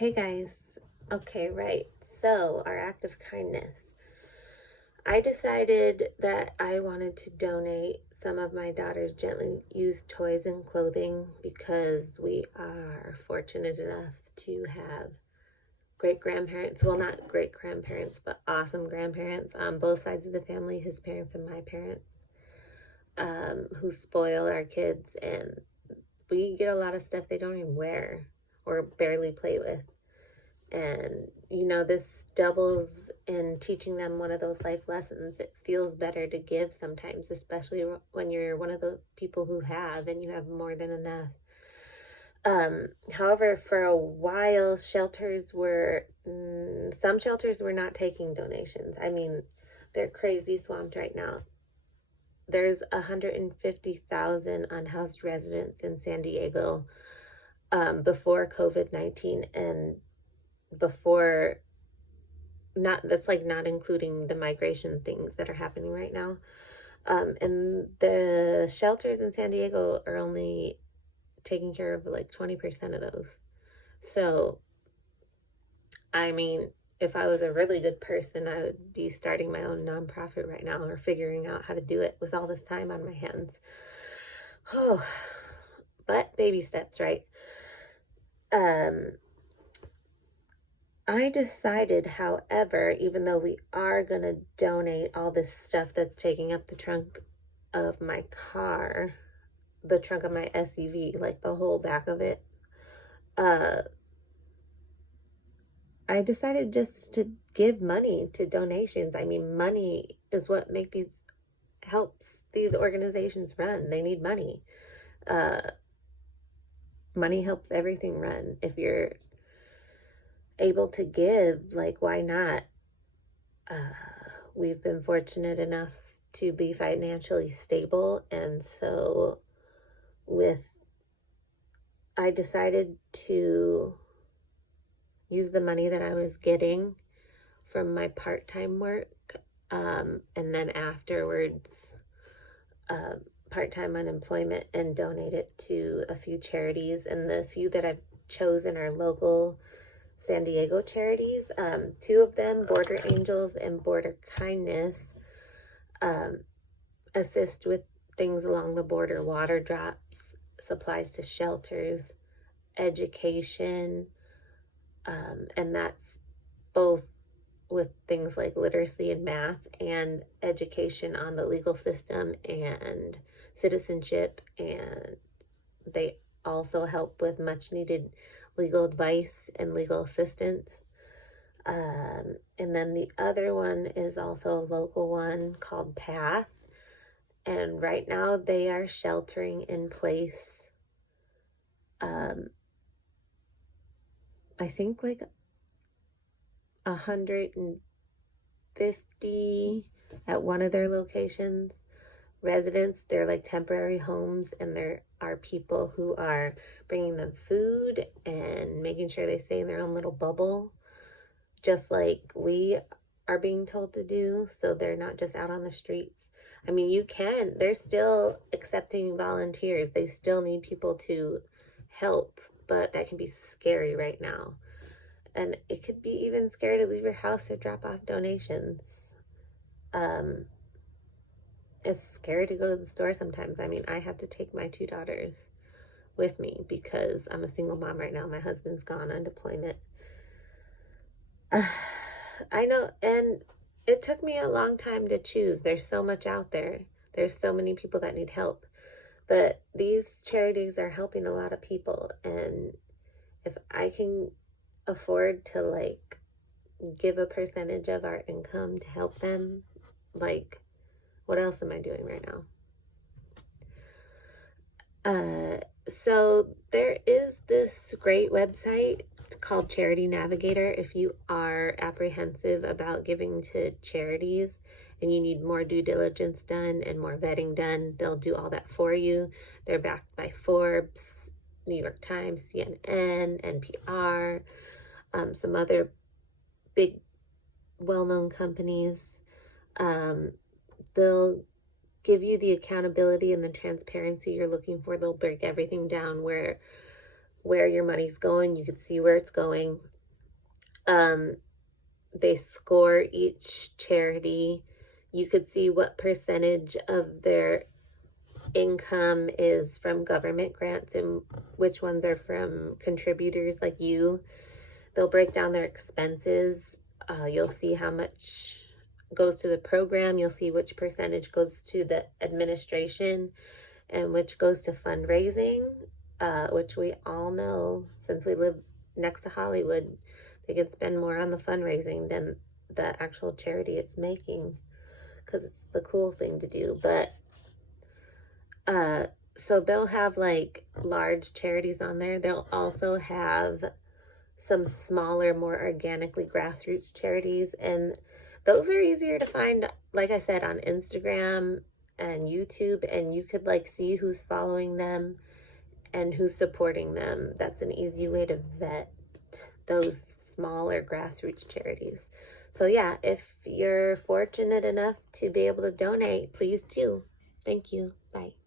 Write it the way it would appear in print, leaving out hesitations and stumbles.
Hey guys. Okay, right. So, our act of kindness. I decided that I wanted to donate some of my daughter's gently used toys and clothing because we are fortunate enough to have great grandparents. Well, not great grandparents, but awesome grandparents on both sides of the family, his parents and my parents, who spoil our kids. And we get a lot of stuff they don't even wear or barely play with. And, this doubles in teaching them one of those life lessons. It feels better to give sometimes, especially when you're one of the people who have and you have more than enough. However, for a while, some shelters were not taking donations. I mean, they're crazy swamped right now. There's 150,000 unhoused residents in San Diego before COVID-19, and before that's like not including the migration things that are happening right now. And the shelters in San Diego are only taking care of like 20% of those. So, I mean, if I was a really good person, I would be starting my own nonprofit right now or figuring out how to do it with all this time on my hands. Oh, but baby steps, right? I decided, however, even though we are going to donate all this stuff that's taking up the trunk of my car, the trunk of my SUV, like the whole back of it, I decided just to give money to donations. I mean, money is what helps these organizations run. They need money. Money helps everything run. If you're able to give, like, why not? We've been fortunate enough to be financially stable, and so I decided to use the money that I was getting from my part-time work, and then afterwards part-time unemployment, and donate it to a few charities. And the few that I've chosen are local San Diego charities. Two of them, Border Angels and Border Kindness, assist with things along the border: water drops, supplies to shelters, education, and that's both with things like literacy and math, and education on the legal system and citizenship. And they also help with much needed legal advice and legal assistance. And then the other one is also a local one called Path. And right now they are sheltering in place, I think like 150 at one of their locations residents. They're like temporary homes, and there are people who are bringing them food and making sure they stay in their own little bubble, just like we are being told to do, so they're not just out on the streets. I mean, they're still accepting volunteers. They still need people to help, but that can be scary right now. And it could be even scary to leave your house to drop off donations. It's scary to go to the store sometimes. I mean, I have to take my two daughters with me because I'm a single mom right now. My husband's gone on deployment. I know, and it took me a long time to choose. There's so much out there. There's so many people that need help. But these charities are helping a lot of people. And if I can afford to, like, give a percentage of our income to help them, like, what else am I doing right now? So there is this great website called Charity Navigator. If you are apprehensive about giving to charities and you need more due diligence done and more vetting done, they'll do all that for you. They're backed by Forbes, New York Times, CNN, NPR, some other big well-known companies. They'll give you the accountability and the transparency you're looking for. They'll break everything down where where your money's going. You can see where it's going. They score each charity. You could see what percentage of their income is from government grants and which ones are from contributors like you. They'll break down their expenses. You'll see how much goes to the program. You'll see which percentage goes to the administration and which goes to fundraising, which we all know, since we live next to Hollywood, they can spend more on the fundraising than the actual charity it's making, because it's the cool thing to do. But so they'll have like large charities on there. They'll also have some smaller, more organically grassroots charities, and those are easier to find, like I said, on Instagram and YouTube, and you could like see who's following them and who's supporting them. That's an easy way to vet those smaller grassroots charities. So yeah, if you're fortunate enough to be able to donate, please do. Thank you. Bye.